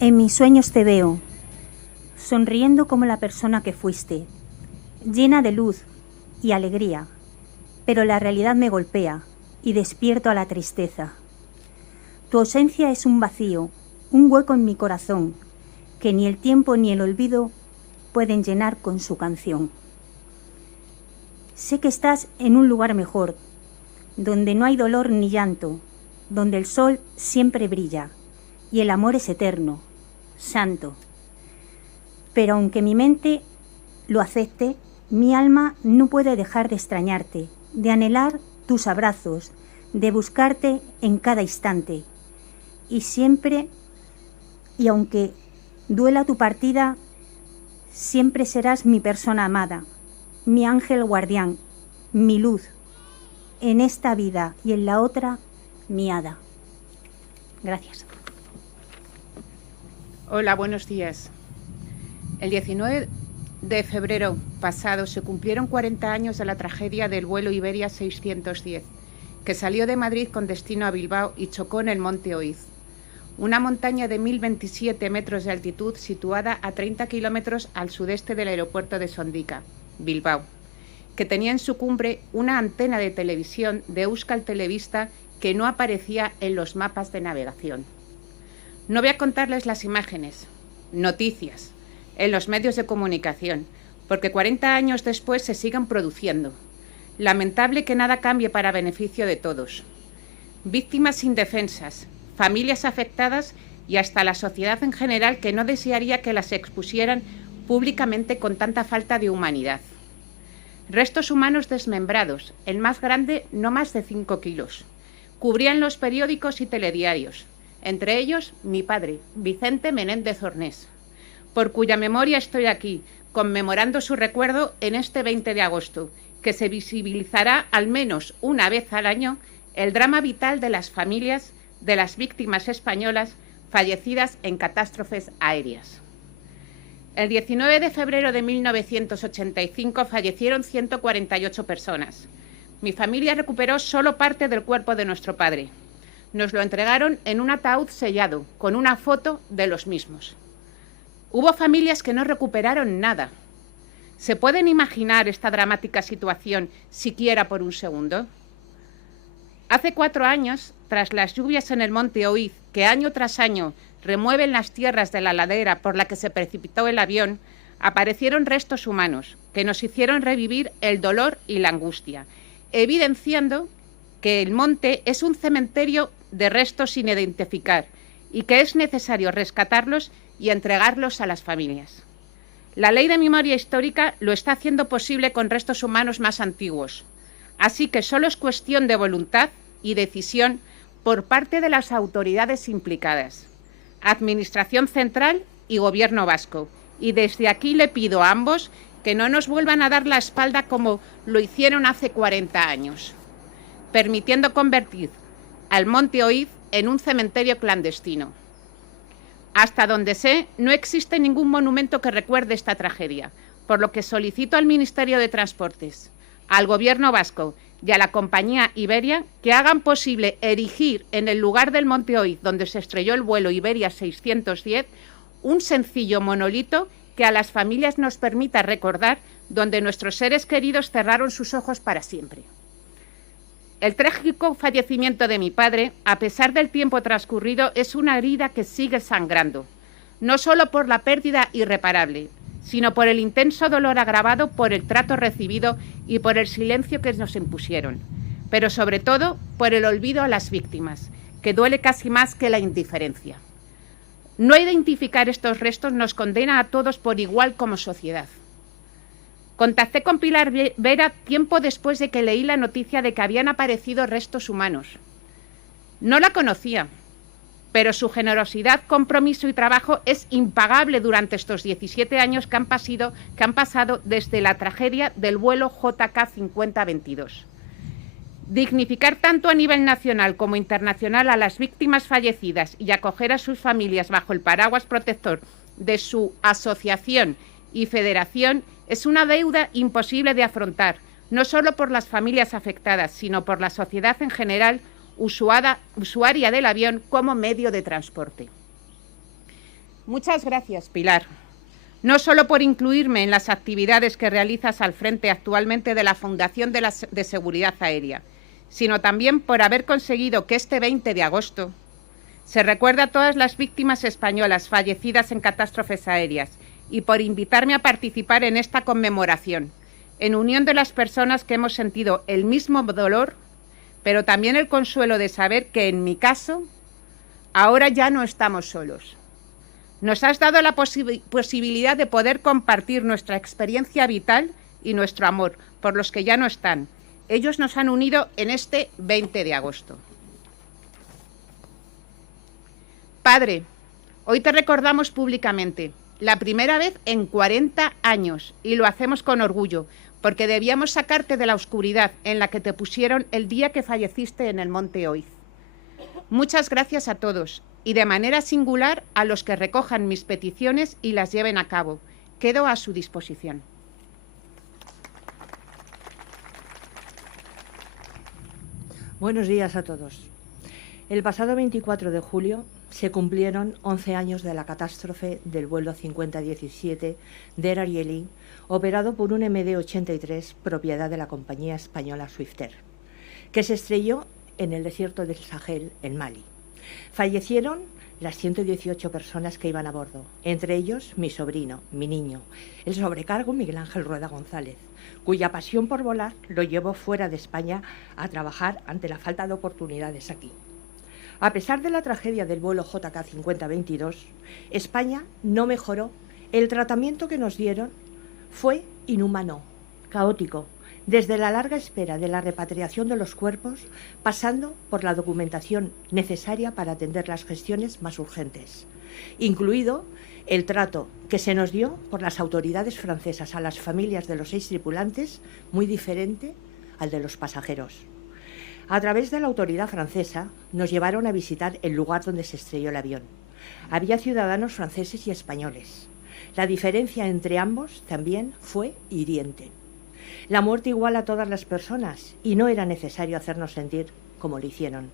En mis sueños te veo, sonriendo como la persona que fuiste, llena de luz y alegría, pero la realidad me golpea y despierto a la tristeza. Tu ausencia es un vacío, un hueco en mi corazón, que ni el tiempo ni el olvido pueden llenar con su canción. Sé que estás en un lugar mejor, donde no hay dolor ni llanto, donde el sol siempre brilla y el amor es eterno, santo. Pero aunque mi mente lo acepte, mi alma no puede dejar de extrañarte, de anhelar tus abrazos, de buscarte en cada instante. Y siempre, y aunque duela tu partida, siempre serás mi persona amada, mi ángel guardián, mi luz, en esta vida y en la otra, mi hada. Gracias. Hola, buenos días. El 19 de febrero pasado se cumplieron 40 años de la tragedia del vuelo Iberia 610, que salió de Madrid con destino a Bilbao y chocó en el Monte Oiz, una montaña de 1027 metros de altitud situada a 30 kilómetros al sudeste del aeropuerto de Sondica, Bilbao, que tenía en su cumbre una antena de televisión de Euskal Telebista que no aparecía en los mapas de navegación. No voy a contarles las imágenes, noticias, en los medios de comunicación, porque 40 años después se siguen produciendo. Lamentable que nada cambie para beneficio de todos. Víctimas indefensas, familias afectadas y hasta la sociedad en general que no desearía que las expusieran públicamente con tanta falta de humanidad. Restos humanos desmembrados, el más grande no más de 5 kilos. Cubrían los periódicos y telediarios, entre ellos mi padre, Vicente Menéndez Ornés, por cuya memoria estoy aquí, conmemorando su recuerdo en este 20 de agosto, que se visibilizará al menos una vez al año el drama vital de las familias de las víctimas españolas fallecidas en catástrofes aéreas. El 19 de febrero de 1985 fallecieron 148 personas. Mi familia recuperó solo parte del cuerpo de nuestro padre. Nos lo entregaron en un ataúd sellado, con una foto de los mismos. Hubo familias que no recuperaron nada. ¿Se pueden imaginar esta dramática situación siquiera por un segundo? Hace 4 años, tras las lluvias en el Monte Oiz, que año tras año remueven las tierras de la ladera por la que se precipitó el avión, aparecieron restos humanos que nos hicieron revivir el dolor y la angustia, evidenciando que el monte es un cementerio de restos sin identificar y que es necesario rescatarlos y entregarlos a las familias. La Ley de Memoria Histórica lo está haciendo posible con restos humanos más antiguos, así que solo es cuestión de voluntad y decisión por parte de las autoridades implicadas, Administración Central y Gobierno vasco, y desde aquí le pido a ambos que no nos vuelvan a dar la espalda como lo hicieron hace 40 años, permitiendo convertir al Monte Oiz en un cementerio clandestino. Hasta donde sé, no existe ningún monumento que recuerde esta tragedia, por lo que solicito al Ministerio de Transportes, al Gobierno vasco y a la compañía Iberia que hagan posible erigir en el lugar del Monte Oiz donde se estrelló el vuelo Iberia 610 un sencillo monolito que a las familias nos permita recordar donde nuestros seres queridos cerraron sus ojos para siempre. El trágico fallecimiento de mi padre, a pesar del tiempo transcurrido, es una herida que sigue sangrando, no solo por la pérdida irreparable, sino por el intenso dolor agravado por el trato recibido y por el silencio que nos impusieron, pero sobre todo por el olvido a las víctimas, que duele casi más que la indiferencia. No identificar estos restos nos condena a todos por igual como sociedad. Contacté con Pilar Vera tiempo después de que leí la noticia de que habían aparecido restos humanos. No la conocía, pero su generosidad, compromiso y trabajo es impagable durante estos 17 años que han pasado desde la tragedia del vuelo JK 5022. Dignificar tanto a nivel nacional como internacional a las víctimas fallecidas y acoger a sus familias bajo el paraguas protector de su asociación y federación es una deuda imposible de afrontar, no solo por las familias afectadas, sino por la sociedad en general, usuaria del avión como medio de transporte. Muchas gracias, Pilar, no solo por incluirme en las actividades que realizas al frente actualmente de la Fundación de Seguridad Aérea, sino también por haber conseguido que este 20 de agosto se recuerde a todas las víctimas españolas fallecidas en catástrofes aéreas y por invitarme a participar en esta conmemoración, en unión de las personas que hemos sentido el mismo dolor, pero también el consuelo de saber que, en mi caso, ahora ya no estamos solos. Nos has dado la posibilidad de poder compartir nuestra experiencia vital y nuestro amor por los que ya no están. Ellos nos han unido en este 20 de agosto. Padre, hoy te recordamos públicamente, la primera vez en 40 años, y lo hacemos con orgullo, porque debíamos sacarte de la oscuridad en la que te pusieron el día que falleciste en el Monte Oiz. Muchas gracias a todos, y de manera singular a los que recojan mis peticiones y las lleven a cabo. Quedo a su disposición. Buenos días a todos. El pasado 24 de julio se cumplieron 11 años de la catástrofe del vuelo 5017 de Air Argelia, operado por un MD-83 propiedad de la compañía española Swiftair, que se estrelló en el desierto del Sahel, en Mali. Fallecieron las 118 personas que iban a bordo, entre ellos mi sobrino, mi niño, el sobrecargo Miguel Ángel Rueda González, cuya pasión por volar lo llevó fuera de España a trabajar ante la falta de oportunidades aquí. A pesar de la tragedia del vuelo JK 5022, España no mejoró. El tratamiento que nos dieron fue inhumano, caótico, desde la larga espera de la repatriación de los cuerpos, pasando por la documentación necesaria para atender las gestiones más urgentes, incluido el trato que se nos dio por las autoridades francesas a las familias de los 6 tripulantes, muy diferente al de los pasajeros. A través de la autoridad francesa nos llevaron a visitar el lugar donde se estrelló el avión. Había ciudadanos franceses y españoles. La diferencia entre ambos también fue hiriente. La muerte iguala a todas las personas y no era necesario hacernos sentir como lo hicieron,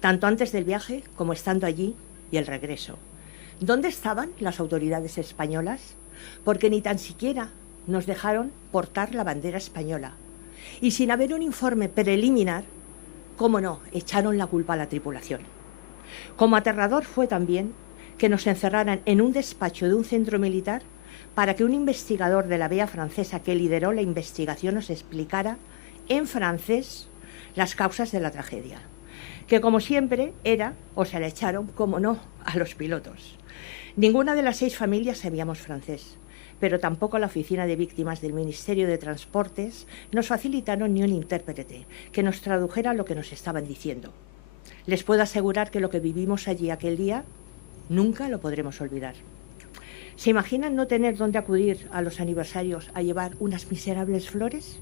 tanto antes del viaje como estando allí y el regreso. ¿Dónde estaban las autoridades españolas? Porque ni tan siquiera nos dejaron portar la bandera española. Y sin haber un informe preliminar, cómo no, echaron la culpa a la tripulación. Como aterrador fue también que nos encerraran en un despacho de un centro militar para que un investigador de la BEA francesa que lideró la investigación nos explicara en francés las causas de la tragedia, que como siempre era, o se la echaron, como no, a los pilotos. Ninguna de las 6 familias sabíamos francés, pero tampoco la oficina de víctimas del Ministerio de Transportes nos facilitaron ni un intérprete que nos tradujera lo que nos estaban diciendo. Les puedo asegurar que lo que vivimos allí aquel día nunca lo podremos olvidar. ¿Se imaginan no tener dónde acudir a los aniversarios a llevar unas miserables flores?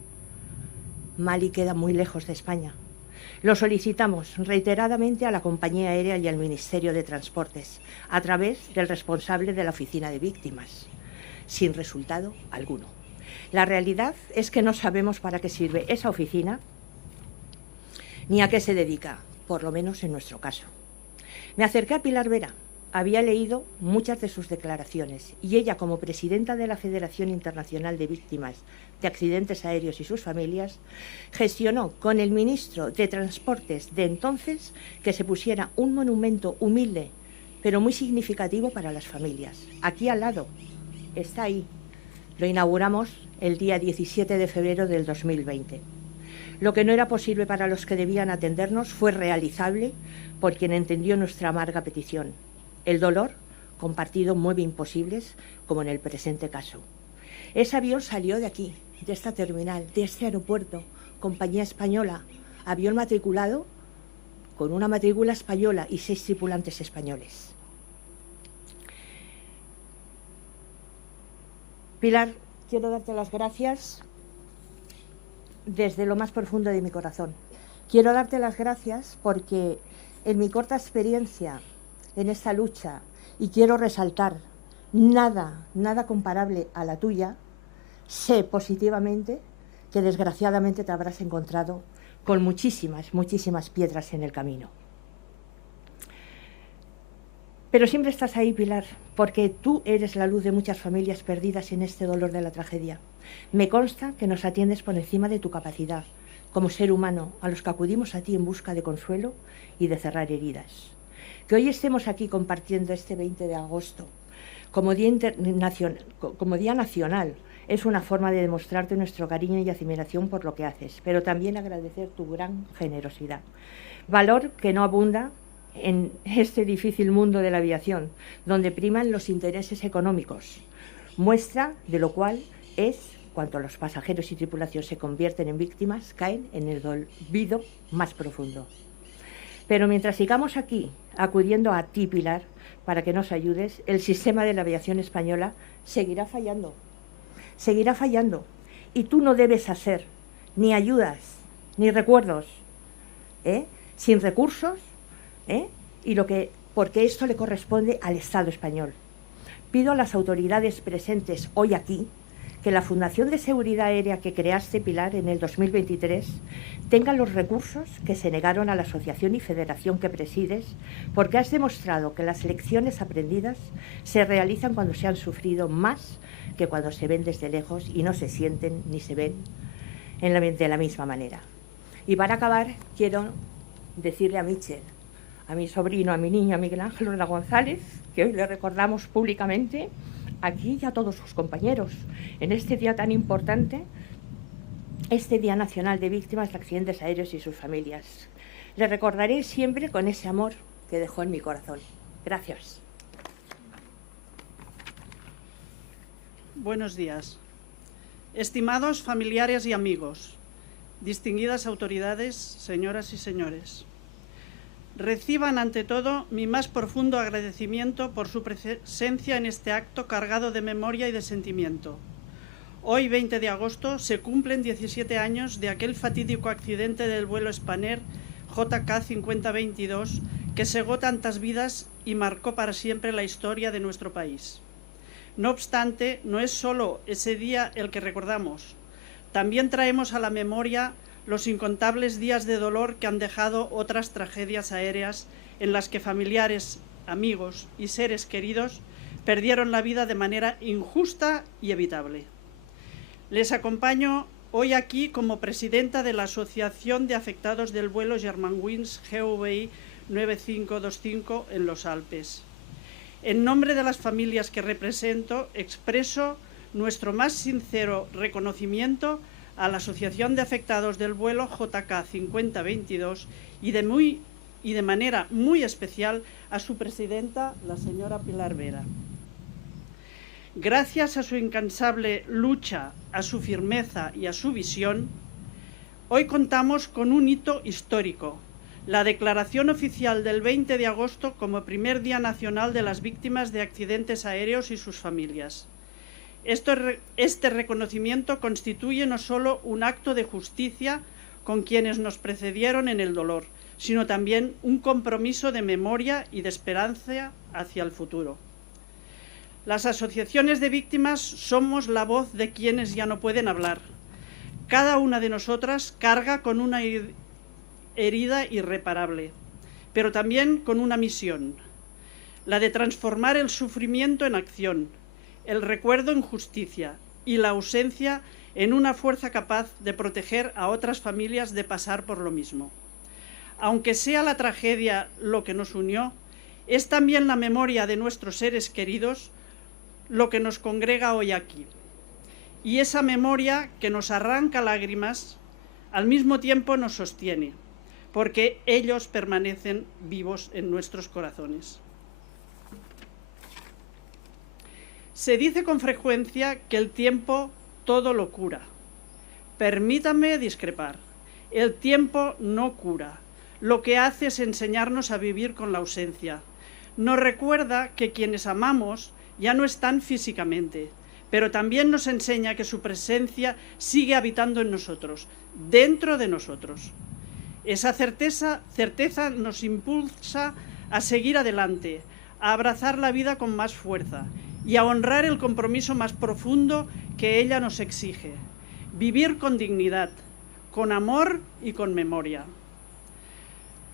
Mali queda muy lejos de España. Lo solicitamos reiteradamente a la compañía aérea y al Ministerio de Transportes, a través del responsable de la oficina de víctimas, sin resultado alguno. La realidad es que no sabemos para qué sirve esa oficina ni a qué se dedica, por lo menos en nuestro caso. Me acerqué a Pilar Vera, había leído muchas de sus declaraciones y ella, como presidenta de la Federación Internacional de Víctimas de Accidentes Aéreos y sus familias, gestionó con el ministro de Transportes de entonces que se pusiera un monumento humilde, pero muy significativo para las familias. Aquí al lado, está ahí. Lo inauguramos el día 17 de febrero del 2020. Lo que no era posible para los que debían atendernos fue realizable por quien entendió nuestra amarga petición. El dolor compartido mueve imposibles, como en el presente caso. Ese avión salió de aquí, de esta terminal, de este aeropuerto, compañía española, avión matriculado con una matrícula española y 6 tripulantes españoles. Pilar, quiero darte las gracias desde lo más profundo de mi corazón. Quiero darte las gracias porque en mi corta experiencia en esta lucha, y quiero resaltar, nada comparable a la tuya, sé positivamente que desgraciadamente te habrás encontrado con muchísimas piedras en el camino. Pero siempre estás ahí, Pilar, porque tú eres la luz de muchas familias perdidas en este dolor de la tragedia. Me consta que nos atiendes por encima de tu capacidad, como ser humano, a los que acudimos a ti en busca de consuelo y de cerrar heridas. Que hoy estemos aquí compartiendo este 20 de agosto como Día Nacional es una forma de demostrarte nuestro cariño y admiración por lo que haces, pero también agradecer tu gran generosidad. Valor que no abunda en este difícil mundo de la aviación, donde priman los intereses económicos, muestra de lo cual es cuando los pasajeros y tripulación se convierten en víctimas, caen en el olvido más profundo. Pero mientras sigamos aquí, acudiendo a ti, Pilar, para que nos ayudes, el sistema de la aviación española seguirá fallando. Seguirá fallando. Y tú no debes hacer ni ayudas, ni recuerdos, sin recursos, porque esto le corresponde al Estado español. Pido a las autoridades presentes hoy aquí que la Fundación de Seguridad Aérea que creaste, Pilar, en el 2023, tenga los recursos que se negaron a la asociación y federación que presides, porque has demostrado que las lecciones aprendidas se realizan cuando se han sufrido más que cuando se ven desde lejos y no se sienten ni se ven de la misma manera. Y para acabar, quiero decirle a Michel, a mi sobrino, a mi niño, a Miguel Ángel Rueda González, que hoy le recordamos públicamente, aquí y a todos sus compañeros, en este día tan importante, este Día Nacional de Víctimas de Accidentes Aéreos y sus familias. Le recordaré siempre con ese amor que dejó en mi corazón. Gracias. Buenos días. Estimados familiares y amigos, distinguidas autoridades, señoras y señores. Reciban ante todo mi más profundo agradecimiento por su presencia en este acto cargado de memoria y de sentimiento. Hoy, 20 de agosto, se cumplen 17 años de aquel fatídico accidente del vuelo Spanair JK 5022 que cegó tantas vidas y marcó para siempre la historia de nuestro país. No obstante, no es solo ese día el que recordamos. También traemos a la memoria los incontables días de dolor que han dejado otras tragedias aéreas en las que familiares, amigos y seres queridos perdieron la vida de manera injusta y evitable. Les acompaño hoy aquí como presidenta de la Asociación de Afectados del vuelo Germanwings GVI 9525 en los Alpes. En nombre de las familias que represento, expreso nuestro más sincero reconocimiento a la Asociación de Afectados del vuelo JK 5022 y de manera muy especial a su presidenta, la señora Pilar Vera. Gracias a su incansable lucha, a su firmeza y a su visión, hoy contamos con un hito histórico, la declaración oficial del 20 de agosto como primer Día Nacional de las Víctimas de Accidentes Aéreos y sus familias. Este reconocimiento constituye no solo un acto de justicia con quienes nos precedieron en el dolor, sino también un compromiso de memoria y de esperanza hacia el futuro. Las asociaciones de víctimas somos la voz de quienes ya no pueden hablar. Cada una de nosotras carga con una herida irreparable, pero también con una misión: la de transformar el sufrimiento en acción, el recuerdo en justicia y la ausencia en una fuerza capaz de proteger a otras familias de pasar por lo mismo. Aunque sea la tragedia lo que nos unió, es también la memoria de nuestros seres queridos lo que nos congrega hoy aquí. Y esa memoria que nos arranca lágrimas, al mismo tiempo nos sostiene, porque ellos permanecen vivos en nuestros corazones. Se dice con frecuencia que el tiempo todo lo cura. Permítame discrepar. El tiempo no cura. Lo que hace es enseñarnos a vivir con la ausencia. Nos recuerda que quienes amamos ya no están físicamente, pero también nos enseña que su presencia sigue habitando en nosotros, dentro de nosotros. Esa certeza nos impulsa a seguir adelante, a abrazar la vida con más fuerza y a honrar el compromiso más profundo que ella nos exige: vivir con dignidad, con amor y con memoria.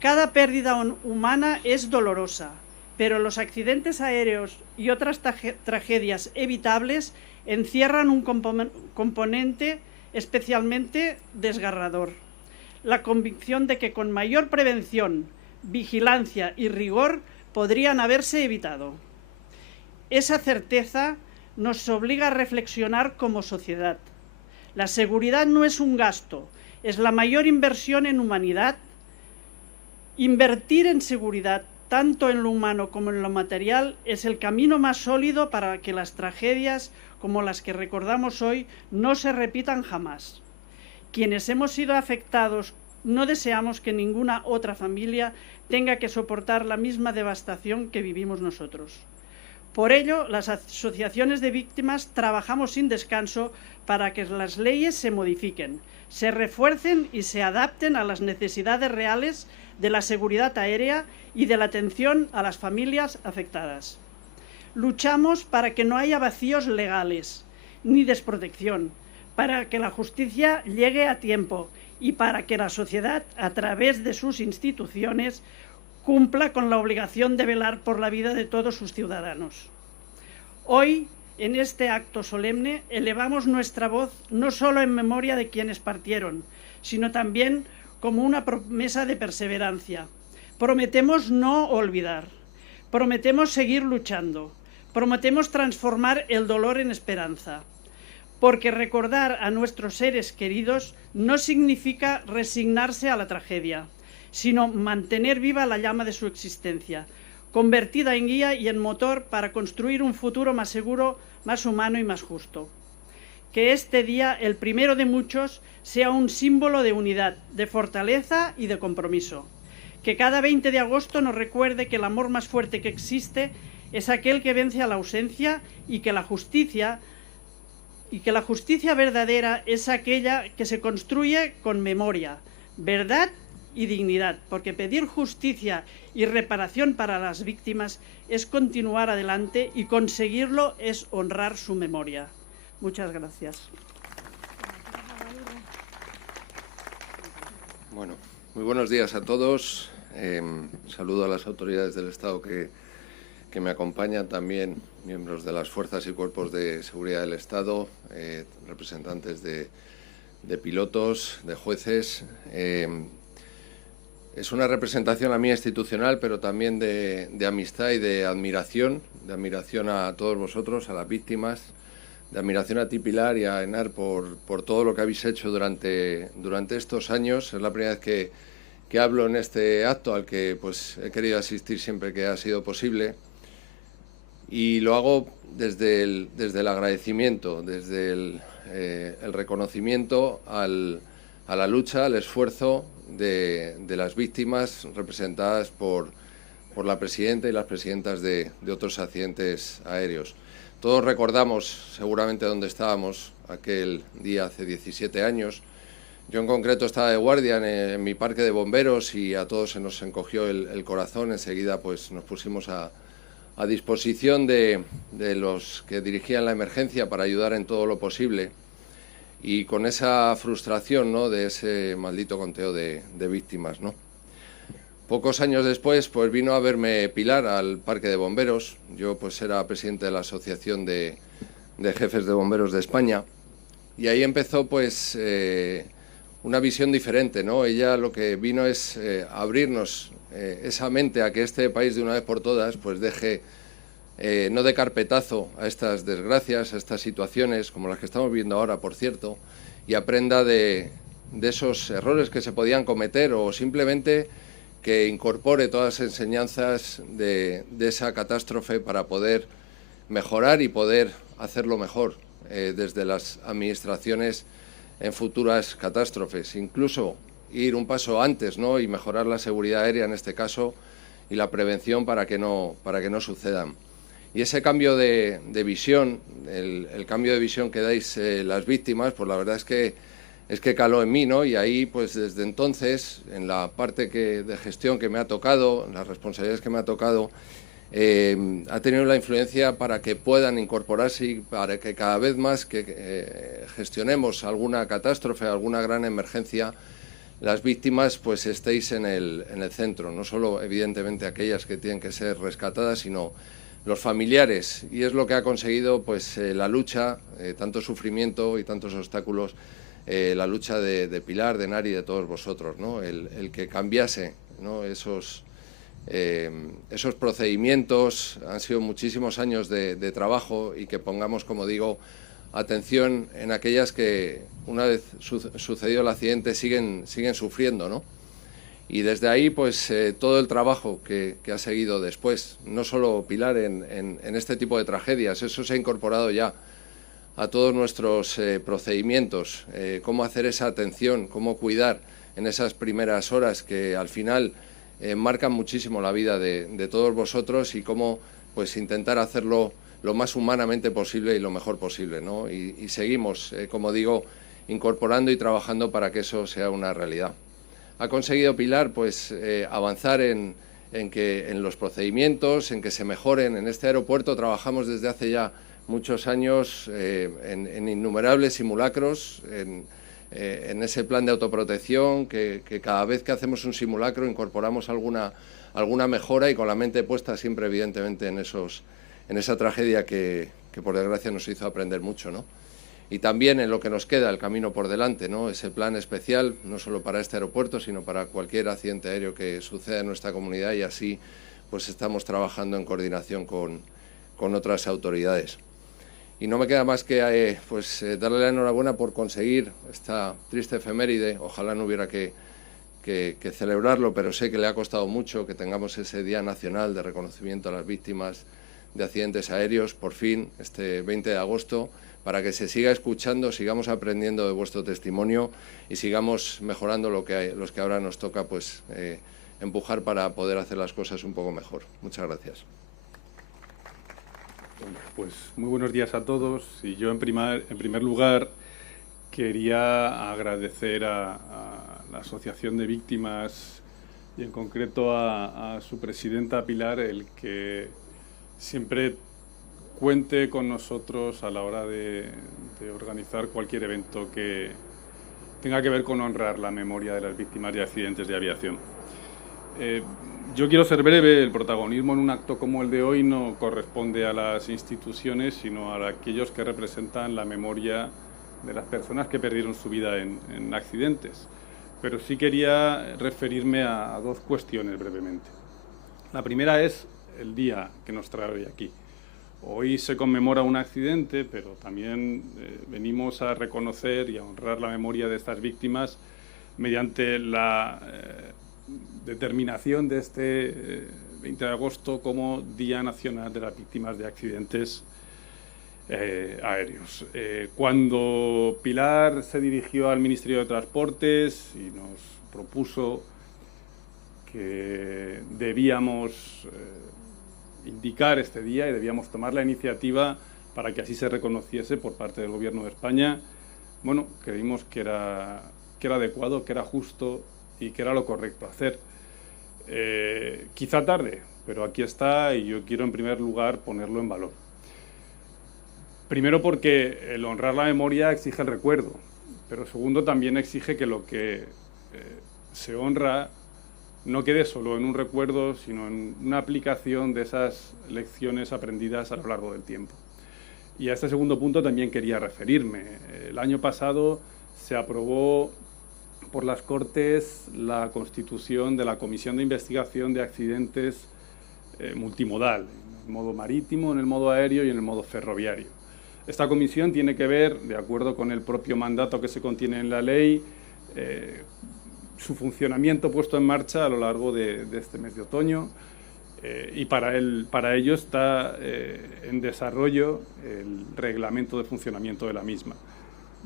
Cada pérdida humana es dolorosa, pero los accidentes aéreos y otras tragedias evitables encierran un componente especialmente desgarrador: la convicción de que con mayor prevención, vigilancia y rigor podrían haberse evitado. Esa certeza nos obliga a reflexionar como sociedad. La seguridad no es un gasto, es la mayor inversión en humanidad. Invertir en seguridad, tanto en lo humano como en lo material, es el camino más sólido para que las tragedias como las que recordamos hoy no se repitan jamás. Quienes hemos sido afectados no deseamos que ninguna otra familia tenga que soportar la misma devastación que vivimos nosotros. Por ello, las asociaciones de víctimas trabajamos sin descanso para que las leyes se modifiquen, se refuercen y se adapten a las necesidades reales de la seguridad aérea y de la atención a las familias afectadas. Luchamos para que no haya vacíos legales ni desprotección, para que la justicia llegue a tiempo y para que la sociedad, a través de sus instituciones, cumpla con la obligación de velar por la vida de todos sus ciudadanos. Hoy, en este acto solemne, elevamos nuestra voz no solo en memoria de quienes partieron, sino también como una promesa de perseverancia. Prometemos no olvidar, prometemos seguir luchando, prometemos transformar el dolor en esperanza, porque recordar a nuestros seres queridos no significa resignarse a la tragedia, sino mantener viva la llama de su existencia, convertida en guía y en motor para construir un futuro más seguro, más humano y más justo. Que este día, el primero de muchos, sea un símbolo de unidad, de fortaleza y de compromiso. Que cada 20 de agosto nos recuerde que el amor más fuerte que existe es aquel que vence a la ausencia y que la justicia verdadera es aquella que se construye con memoria, verdad y dignidad, porque pedir justicia y reparación para las víctimas es continuar adelante y conseguirlo es honrar su memoria. Muchas gracias. Bueno, muy buenos días a todos. Saludo a las autoridades del Estado que me acompañan, también miembros de las fuerzas y cuerpos de seguridad del Estado, representantes de pilotos, de jueces. Es una representación a mí institucional, pero también de amistad y de admiración a todos vosotros, a las víctimas, de admiración a ti, Pilar, y a Enar por todo lo que habéis hecho durante estos años. Es la primera vez que hablo en este acto al que pues he querido asistir siempre que ha sido posible, y lo hago desde el agradecimiento, desde el reconocimiento a la lucha, al esfuerzo de las víctimas representadas por la presidenta y las presidentas de otros accidentes aéreos. Todos recordamos seguramente dónde estábamos aquel día hace 17 años. Yo en concreto estaba de guardia en mi parque de bomberos y a todos se nos encogió el corazón. Enseguida pues nos pusimos a disposición de los que dirigían la emergencia para ayudar en todo lo posible, y con esa frustración, ¿no?, de ese maldito conteo de víctimas, ¿no? Pocos años después, pues vino a verme Pilar al Parque de Bomberos. Yo pues era presidente de la Asociación de Jefes de Bomberos de España. Y ahí empezó pues una visión diferente, ¿no? Ella lo que vino es abrirnos esa mente a que este país de una vez por todas pues deje, no de carpetazo a estas desgracias, a estas situaciones como las que estamos viendo ahora, por cierto, y aprenda de esos errores que se podían cometer o simplemente que incorpore todas las enseñanzas de esa catástrofe para poder mejorar y poder hacerlo mejor desde las administraciones en futuras catástrofes, incluso ir un paso antes, ¿no? Y mejorar la seguridad aérea en este caso y la prevención para que no sucedan. Y ese cambio de visión, el cambio de visión que dais las víctimas, pues la verdad es que caló en mí, ¿no? Y ahí, pues desde entonces, en la parte de gestión que me ha tocado, en las responsabilidades que me ha tocado, ha tenido la influencia para que puedan incorporarse y para que cada vez más que gestionemos alguna catástrofe, alguna gran emergencia, las víctimas pues estéis en el centro, no solo evidentemente aquellas que tienen que ser rescatadas, sino los familiares. Y es lo que ha conseguido pues la lucha, tanto sufrimiento y tantos obstáculos, la lucha de Pilar, de Nari, de todos vosotros, ¿no? El que cambiase, ¿no? Esos procedimientos. Han sido muchísimos años de trabajo y que pongamos, como digo, atención en aquellas que una vez sucedido el accidente siguen sufriendo, ¿no? Y desde ahí pues todo el trabajo que ha seguido después, no solo Pilar en este tipo de tragedias, eso se ha incorporado ya a todos nuestros procedimientos, cómo hacer esa atención, cómo cuidar en esas primeras horas que al final marcan muchísimo la vida de todos vosotros y cómo pues intentar hacerlo lo más humanamente posible y lo mejor posible, ¿no? Y seguimos, como digo, incorporando y trabajando para que eso sea una realidad. Ha conseguido Pilar pues avanzar en los procedimientos, en que se mejoren. En este aeropuerto trabajamos desde hace ya muchos años en innumerables simulacros, en ese plan de autoprotección, que cada vez que hacemos un simulacro incorporamos alguna mejora y con la mente puesta siempre evidentemente en esa tragedia que por desgracia nos hizo aprender mucho, ¿no? Y también en lo que nos queda, el camino por delante, ¿no? Ese plan especial, no solo para este aeropuerto, sino para cualquier accidente aéreo que suceda en nuestra comunidad, y así pues estamos trabajando en coordinación con otras autoridades. Y no me queda más que darle la enhorabuena por conseguir esta triste efeméride. Ojalá no hubiera que celebrarlo, pero sé que le ha costado mucho que tengamos ese Día Nacional de Reconocimiento a las Víctimas de Accidentes Aéreos, por fin, este 20 de agosto, para que se siga escuchando, sigamos aprendiendo de vuestro testimonio y sigamos mejorando los que ahora nos toca pues empujar para poder hacer las cosas un poco mejor. Muchas gracias. Pues muy buenos días a todos, y yo en primer lugar quería agradecer a la Asociación de Víctimas y en concreto a su presidenta Pilar el que siempre cuente con nosotros a la hora de organizar cualquier evento que tenga que ver con honrar la memoria de las víctimas de accidentes de aviación. Yo quiero ser breve. El protagonismo en un acto como el de hoy no corresponde a las instituciones, sino a aquellos que representan la memoria de las personas que perdieron su vida en accidentes. Pero sí quería referirme a dos cuestiones brevemente. La primera es el día que nos trae hoy aquí. Hoy se conmemora un accidente, pero también venimos a reconocer y a honrar la memoria de estas víctimas mediante la determinación de este 20 de agosto como Día Nacional de las Víctimas de Accidentes Aéreos. Cuando Pilar se dirigió al Ministerio de Transportes y nos propuso que debíamos indicar este día y debíamos tomar la iniciativa para que así se reconociese por parte del Gobierno de España, bueno, creímos que era adecuado, que era justo y que era lo correcto hacer. Quizá tarde, pero aquí está, y yo quiero en primer lugar ponerlo en valor. Primero porque el honrar la memoria exige el recuerdo, pero segundo también exige que lo que se honra no quede solo en un recuerdo, sino en una aplicación de esas lecciones aprendidas a lo largo del tiempo. Y a este segundo punto también quería referirme. El año pasado se aprobó por las Cortes la constitución de la Comisión de Investigación de Accidentes multimodal, en el modo marítimo, en el modo aéreo y en el modo ferroviario. Esta comisión tiene que ver, de acuerdo con el propio mandato que se contiene en la ley, su funcionamiento puesto en marcha a lo largo de este mes de otoño, y para ello está en desarrollo el reglamento de funcionamiento de la misma.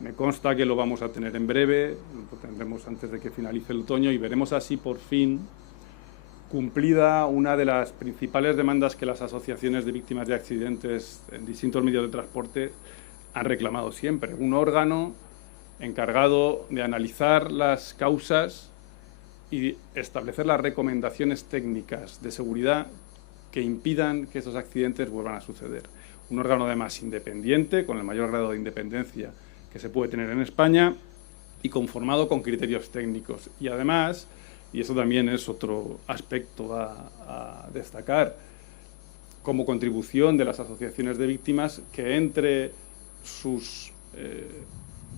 Me consta que lo vamos a tener en breve, lo tendremos antes de que finalice el otoño y veremos así por fin cumplida una de las principales demandas que las asociaciones de víctimas de accidentes en distintos medios de transporte han reclamado siempre. Un órgano encargado de analizar las causas y establecer las recomendaciones técnicas de seguridad que impidan que esos accidentes vuelvan a suceder. Un órgano además independiente, con el mayor grado de independencia que se puede tener en España y conformado con criterios técnicos. Y además, y eso también es otro aspecto a destacar, como contribución de las asociaciones de víctimas, que entre sus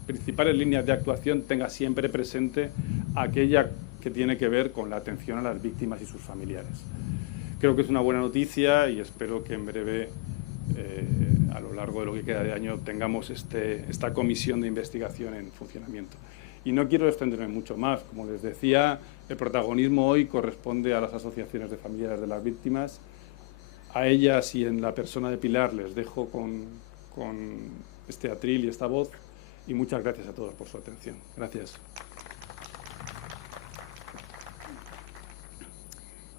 principales líneas de actuación tenga siempre presente aquella que tiene que ver con la atención a las víctimas y sus familiares. Creo que es una buena noticia y espero que en breve, a lo largo de lo que queda de año, tengamos esta comisión de investigación en funcionamiento. Y no quiero extenderme mucho más. Como les decía, el protagonismo hoy corresponde a las asociaciones de familiares de las víctimas. A ellas y en la persona de Pilar les dejo con este atril y esta voz. Y muchas gracias a todos por su atención. Gracias.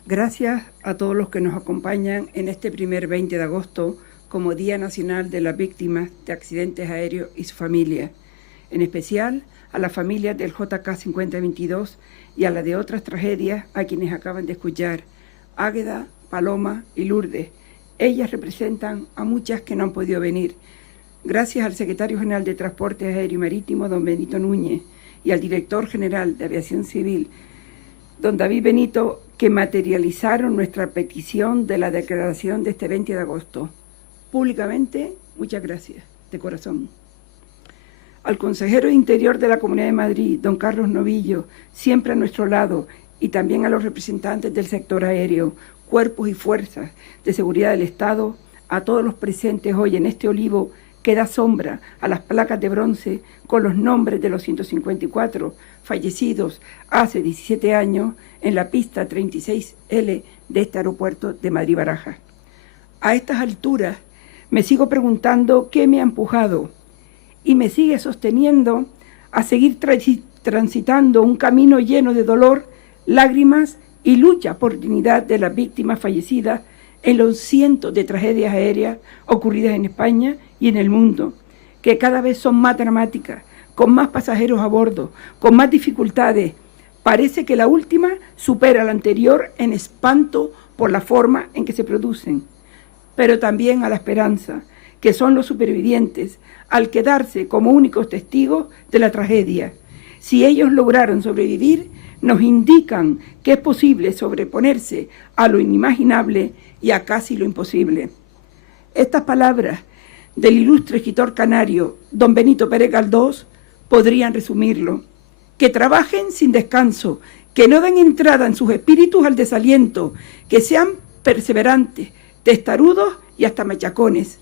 Gracias a todos los que nos acompañan en este primer 20 de agosto como Día Nacional de las Víctimas de Accidentes Aéreos y su familia, en especial a las familias del JK 5022 y a la de otras tragedias a quienes acaban de escuchar, Águeda, Paloma y Lourdes. Ellas representan a muchas que no han podido venir. Gracias al secretario general de Transporte Aéreo y Marítimo, don Benito Núñez, y al director general de Aviación Civil, don David Benito, que materializaron nuestra petición de la declaración de este 20 de agosto. Públicamente, muchas gracias, de corazón. Al consejero de Interior de la Comunidad de Madrid, don Carlos Novillo, siempre a nuestro lado, y también a los representantes del sector aéreo, cuerpos y fuerzas de seguridad del Estado, a todos los presentes hoy en este olivo que da sombra a las placas de bronce con los nombres de los 154 fallecidos hace 17 años en la pista 36L de este aeropuerto de Madrid-Barajas. A estas alturas me sigo preguntando qué me ha empujado y me sigue sosteniendo a seguir transitando un camino lleno de dolor, lágrimas y lucha por dignidad de las víctimas fallecidas en los cientos de tragedias aéreas ocurridas en España y en el mundo, que cada vez son más dramáticas, con más pasajeros a bordo, con más dificultades. Parece que la última supera a la anterior en espanto por la forma en que se producen, pero también a la esperanza, que son los supervivientes, al quedarse como únicos testigos de la tragedia. Si ellos lograron sobrevivir, nos indican que es posible sobreponerse a lo inimaginable y a casi lo imposible. Estas palabras del ilustre escritor canario don Benito Pérez Galdós podrían resumirlo: que trabajen sin descanso, que no den entrada en sus espíritus al desaliento, que sean perseverantes, testarudos y hasta machacones,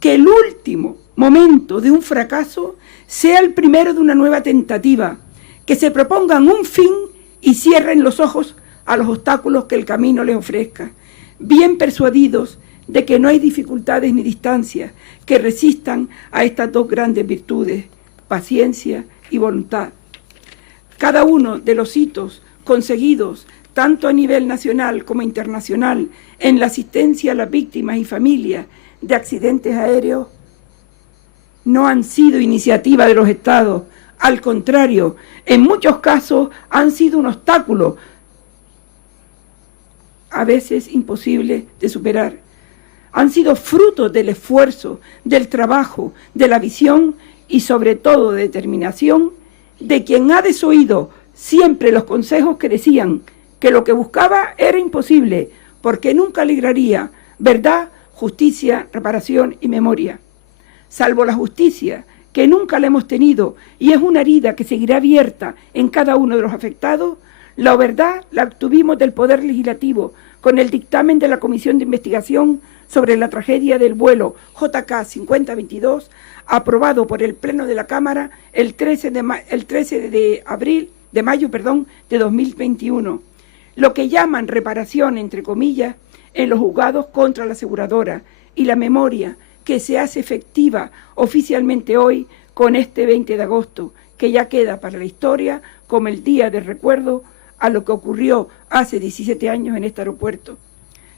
que el último momento de un fracaso sea el primero de una nueva tentativa, que se propongan un fin y cierren los ojos a los obstáculos que el camino les ofrezca, bien persuadidos de que no hay dificultades ni distancias que resistan a estas dos grandes virtudes, paciencia y voluntad. Cada uno de los hitos conseguidos, tanto a nivel nacional como internacional, en la asistencia a las víctimas y familias de accidentes aéreos, no han sido iniciativa de los Estados. Al contrario, en muchos casos han sido un obstáculo, a veces imposible de superar. Han sido fruto del esfuerzo, del trabajo, de la visión y sobre todo de determinación de quien ha desoído siempre los consejos que decían que lo que buscaba era imposible, porque nunca lograría verdad, justicia, reparación y memoria. Salvo la justicia, que nunca la hemos tenido y es una herida que seguirá abierta en cada uno de los afectados, la verdad la obtuvimos del Poder Legislativo con el dictamen de la Comisión de Investigación sobre la tragedia del vuelo JK 5022, aprobado por el Pleno de la Cámara el 13 de mayo de 2021. Lo que llaman reparación, entre comillas, en los juzgados contra la aseguradora, y la memoria que se hace efectiva oficialmente hoy con este 20 de agosto, que ya queda para la historia como el día de recuerdo a lo que ocurrió hace 17 años en este aeropuerto.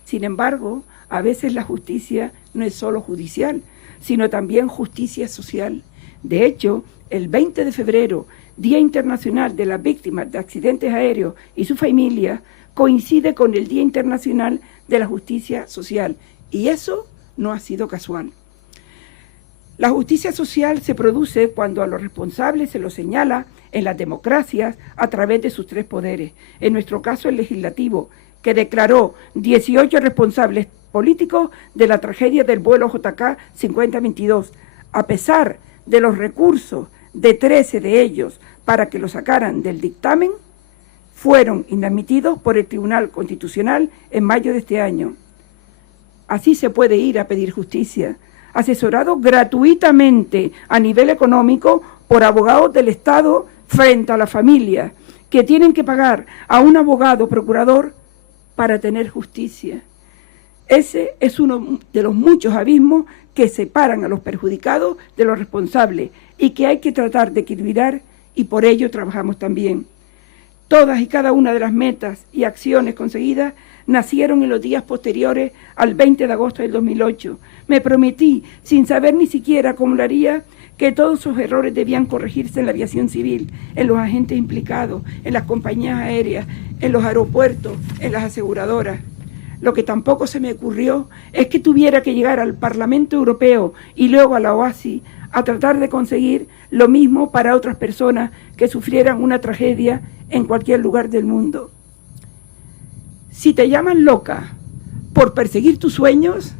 Sin embargo, a veces la justicia no es solo judicial, sino también justicia social. De hecho, el 20 de febrero, Día Internacional de las Víctimas de Accidentes Aéreos y su familia, coincide con el Día Internacional de la Justicia Social, y eso no ha sido casual. La justicia social se produce cuando a los responsables se los señala en las democracias a través de sus tres poderes. En nuestro caso, el legislativo, que declaró 18 responsables políticos de la tragedia del vuelo JK 5022, a pesar de los recursos de 13 de ellos para que lo sacaran del dictamen, fueron inadmitidos por el Tribunal Constitucional en mayo de este año. Así se puede ir a pedir justicia, asesorado gratuitamente a nivel económico por abogados del Estado frente a la familia, que tienen que pagar a un abogado procurador para tener justicia. Ese es uno de los muchos abismos que separan a los perjudicados de los responsables y que hay que tratar de equilibrar, y por ello trabajamos también. Todas y cada una de las metas y acciones conseguidas nacieron en los días posteriores al 20 de agosto del 2008. Me prometí, sin saber ni siquiera cómo lo haría, que todos sus errores debían corregirse en la aviación civil, en los agentes implicados, en las compañías aéreas, en los aeropuertos, en las aseguradoras. Lo que tampoco se me ocurrió es que tuviera que llegar al Parlamento Europeo y luego a la OASI a tratar de conseguir lo mismo para otras personas que sufrieran una tragedia en cualquier lugar del mundo. Si te llaman loca por perseguir tus sueños,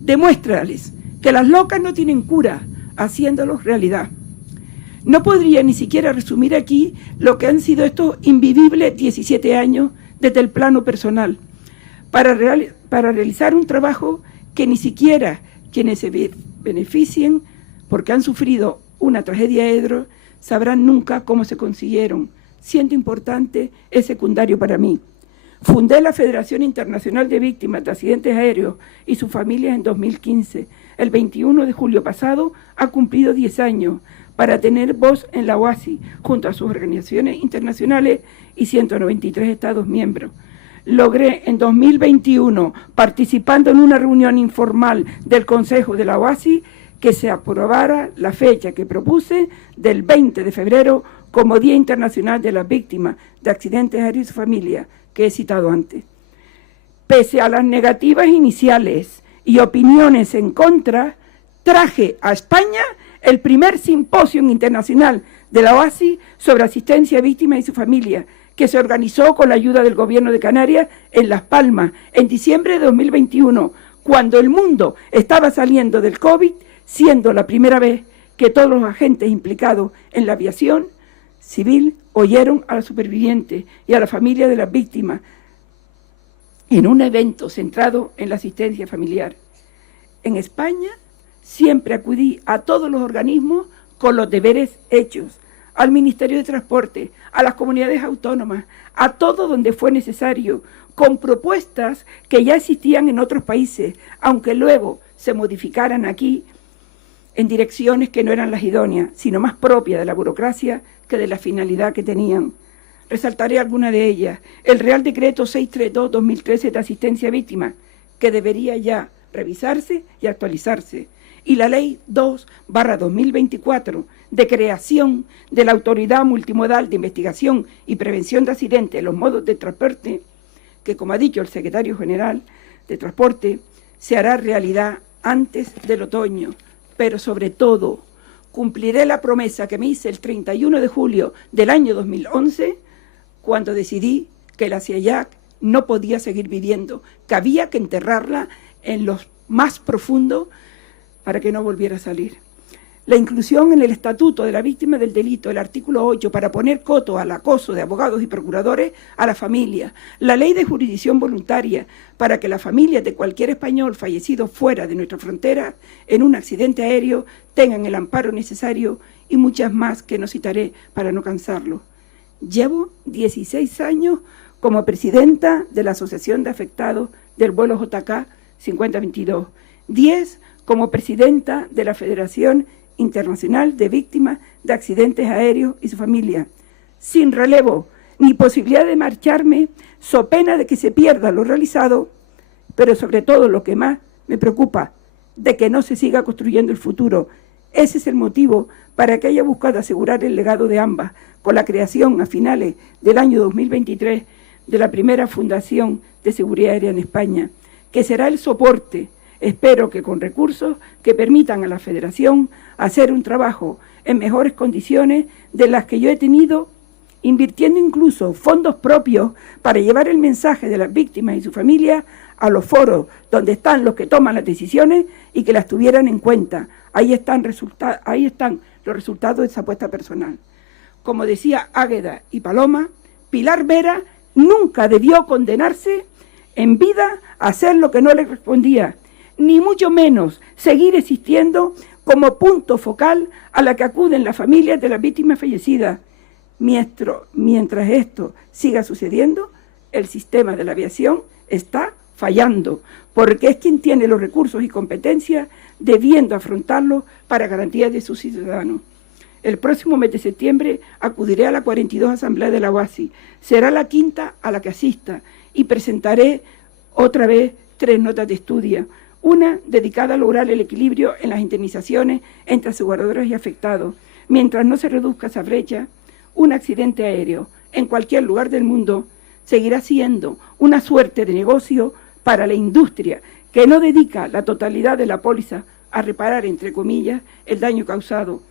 demuéstrales que las locas no tienen cura, haciéndolos realidad. No podría ni siquiera resumir aquí lo que han sido estos invivibles 17 años desde el plano personal, para realizar un trabajo que ni siquiera quienes se beneficien porque han sufrido una tragedia aérea sabrán nunca cómo se consiguieron. Siendo importante, es secundario para mí. Fundé la Federación Internacional de Víctimas de Accidentes Aéreos y sus familias en 2015. El 21 de julio pasado ha cumplido 10 años para tener voz en la OASI, junto a sus organizaciones internacionales y 193 Estados miembros. Logré en 2021, participando en una reunión informal del Consejo de la OASI, que se aprobara la fecha que propuse del 20 de febrero como Día Internacional de las Víctimas de Accidentes Aéreos y su familia, que he citado antes. Pese a las negativas iniciales y opiniones en contra, traje a España el primer simposio internacional de la OASI sobre asistencia a víctimas y su familia, que se organizó con la ayuda del Gobierno de Canarias en Las Palmas en diciembre de 2021, cuando el mundo estaba saliendo del COVID, siendo la primera vez que todos los agentes implicados en la aviación civil oyeron a los supervivientes y a la familia de las víctimas en un evento centrado en la asistencia familiar. En España siempre acudí a todos los organismos con los deberes hechos, al Ministerio de Transporte, a las comunidades autónomas, a todo donde fue necesario, con propuestas que ya existían en otros países, aunque luego se modificaran aquí en direcciones que no eran las idóneas, sino más propias de la burocracia que de la finalidad que tenían. Resaltaré alguna de ellas. El Real Decreto 632-2013 de asistencia a víctimas, que debería ya revisarse y actualizarse, y la Ley 2/2024 de creación de la Autoridad Multimodal de Investigación y Prevención de Accidentes en los modos de transporte, que, como ha dicho el Secretario General de Transporte, se hará realidad antes del otoño. Pero sobre todo, cumpliré la promesa que me hice el 31 de julio del año 2011, cuando decidí que la Siayak no podía seguir viviendo, que había que enterrarla en lo más profundo para que no volviera a salir. La inclusión en el Estatuto de la Víctima del Delito, el artículo 8, para poner coto al acoso de abogados y procuradores a la familia. La ley de jurisdicción voluntaria, para que las familias de cualquier español fallecido fuera de nuestra frontera en un accidente aéreo tengan el amparo necesario, y muchas más que no citaré para no cansarlo. Llevo 16 años como presidenta de la Asociación de Afectados del vuelo JK 5022, 10 como presidenta de la Federación Internacional de Víctimas de Accidentes Aéreos y su familia, sin relevo ni posibilidad de marcharme, so pena de que se pierda lo realizado, pero sobre todo lo que más me preocupa, de que no se siga construyendo el futuro. Ese es el motivo para que haya buscado asegurar el legado de ambas, con la creación a finales del año 2023 de la primera Fundación de Seguridad Aérea en España, que será el soporte, espero que con recursos que permitan a la Federación hacer un trabajo en mejores condiciones de las que yo he tenido, invirtiendo incluso fondos propios para llevar el mensaje de las víctimas y sus familias a los foros donde están los que toman las decisiones y que las tuvieran en cuenta. Ahí están los resultados de esa apuesta personal. Como decía Águeda y Paloma, Pilar Vera nunca debió condenarse en vida a hacer lo que no le respondía, ni mucho menos seguir existiendo como punto focal a la que acuden las familias de las víctimas fallecidas. Mientras esto siga sucediendo, el sistema de la aviación está fallando, porque es quien tiene los recursos y competencias debiendo afrontarlo para garantía de sus ciudadanos. El próximo mes de septiembre acudiré a la 42 Asamblea de la OASI. Será la quinta a la que asista y presentaré otra vez 3 notas de estudio. Una dedicada a lograr el equilibrio en las indemnizaciones entre aseguradores y afectados. Mientras no se reduzca esa brecha, un accidente aéreo en cualquier lugar del mundo seguirá siendo una suerte de negocio para la industria que no dedica la totalidad de la póliza a reparar, entre comillas, el daño causado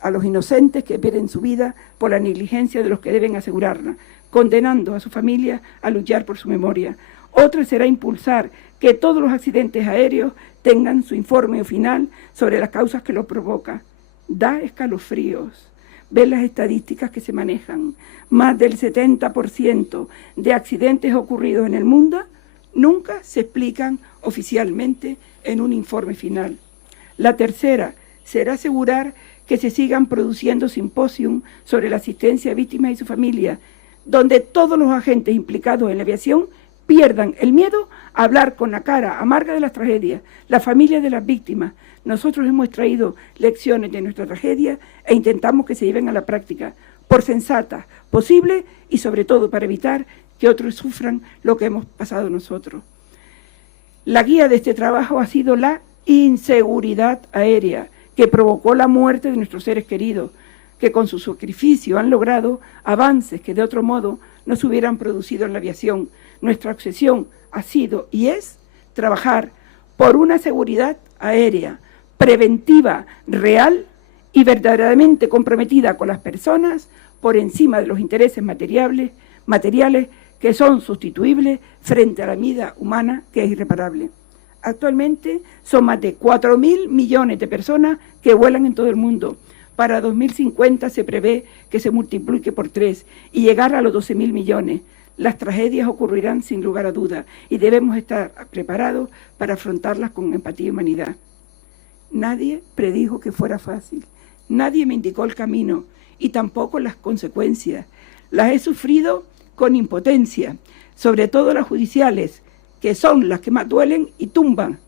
a los inocentes que pierden su vida por la negligencia de los que deben asegurarla, condenando a su familia a luchar por su memoria. Otra será impulsar que todos los accidentes aéreos tengan su informe final sobre las causas que los provocan. Da escalofríos ver las estadísticas que se manejan. Más del 70% de accidentes ocurridos en el mundo nunca se explican oficialmente en un informe final. La tercera será asegurar que se sigan produciendo simposios sobre la asistencia a víctimas y su familia, donde todos los agentes implicados en la aviación pierdan el miedo a hablar con la cara amarga de las tragedias, las familias de las víctimas. Nosotros hemos traído lecciones de nuestra tragedia e intentamos que se lleven a la práctica, por sensatas, posibles y sobre todo para evitar que otros sufran lo que hemos pasado nosotros. La guía de este trabajo ha sido la inseguridad aérea, que provocó la muerte de nuestros seres queridos, que con su sacrificio han logrado avances que de otro modo no se hubieran producido en la aviación. Nuestra obsesión ha sido y es trabajar por una seguridad aérea preventiva, real y verdaderamente comprometida con las personas por encima de los intereses materiales que son sustituibles frente a la vida humana que es irreparable. Actualmente son más de 4.000 millones de personas que vuelan en todo el mundo. Para 2050 se prevé que se multiplique por 3 y llegar a los 12.000 millones. Las tragedias ocurrirán sin lugar a dudas y debemos estar preparados para afrontarlas con empatía y humanidad. Nadie predijo que fuera fácil, nadie me indicó el camino y tampoco las consecuencias. Las he sufrido con impotencia, sobre todo las judiciales, que son las que más duelen y tumban.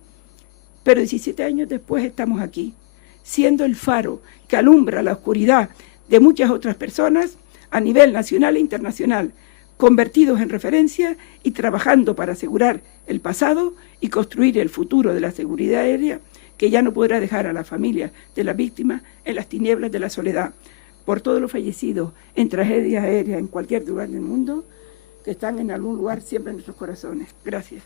Pero 17 años después estamos aquí, siendo el faro que alumbra la oscuridad de muchas otras personas a nivel nacional e internacional, convertidos en referencia y trabajando para asegurar el pasado y construir el futuro de la seguridad aérea, que ya no podrá dejar a la familia de las víctimas en las tinieblas de la soledad. Por todos los fallecidos en tragedias aéreas en cualquier lugar del mundo, que están en algún lugar siempre en nuestros corazones. Gracias.